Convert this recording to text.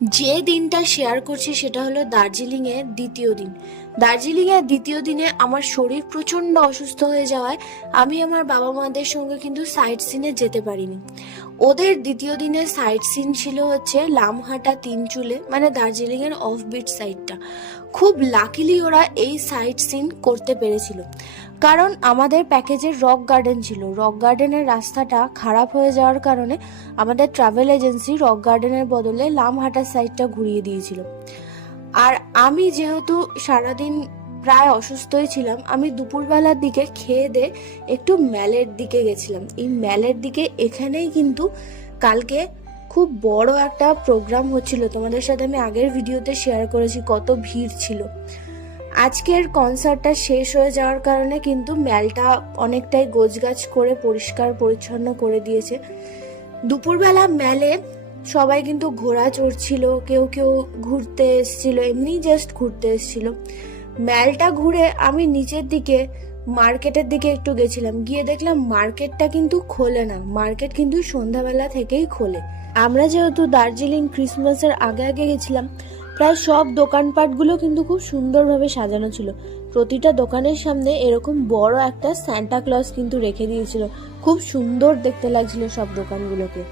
যে দিনটা শেয়ার করছি সেটা হলো দার্জিলিংয়ের দ্বিতীয় দিন। দার্জিলিংয়ের দ্বিতীয় দিনে আমার শরীর প্রচণ্ড অসুস্থ হয়ে যাওয়ায় আমি আমার বাবা মাদের সঙ্গে কিন্তু সাইট সিনে যেতে পারিনি। ওদের দ্বিতীয় দিনের সাইট সিন ছিল হচ্ছে লামহাটা তিনচুলে, মানে দার্জিলিংয়ের অফবিট সাইডটা। খুব লাকিলি ওরা এই সাইট সিন করতে পেরেছিল, কারণ আমাদের প্যাকেজের রক গার্ডেন ছিল। রক গার্ডেনের রাস্তাটা খারাপ হয়ে যাওয়ার কারণে আমাদের ট্রাভেল এজেন্সি রক গার্ডেনের বদলে লামহাটার সাইডটা ঘুরিয়ে দিয়েছিল। আর আমি যেহেতু সারাদিন প্রায় অসুস্থই ছিলাম, আমি দুপুরবেলার দিকে খেয়ে দিয়ে একটু ম্যালের দিকে গেছিলাম। এই ম্যালের দিকে এখানেই কিন্তু কালকে খুব বড় একটা প্রোগ্রাম হচ্ছিল, তোমাদের সাথে আমি আগের ভিডিওতে শেয়ার করেছি কত ভিড় ছিল। আজকের কনসার্টটা শেষ হয়ে যাওয়ার কারণে কিন্তু ম্যালটা অনেকটাই গোছগাছ করে পরিষ্কার পরিচ্ছন্ন করে দিয়েছে। দুপুরবেলা ম্যালে সবাই কিন্তু ঘোড়া চড়ছিল, কেউ কেউ ঘুরতে এসেছিল, এমনি জাস্ট ঘুরতে এসেছিল। ম্যালটা ঘুরে আমি নিচের দিকে মার্কেটের দিকে একটু গেছিলাম, গিয়ে দেখলাম মার্কেটটা কিন্তু খোলে না। মার্কেট কিন্তু সন্ধ্যাবেলা থেকেই খোলে। আমরা যেহেতু দার্জিলিং ক্রিসমাসের আগে আগে গেছিলাম, প্রায় সব দোকানপাটগুলো কিন্তু খুব সুন্দরভাবে সাজানো ছিল। প্রতিটা দোকানের সামনে এরকম বড় একটা সান্টা ক্লজ কিন্তু রেখে দিয়েছিল। খুব সুন্দর দেখতে লাগছিল সব দোকানগুলোকে।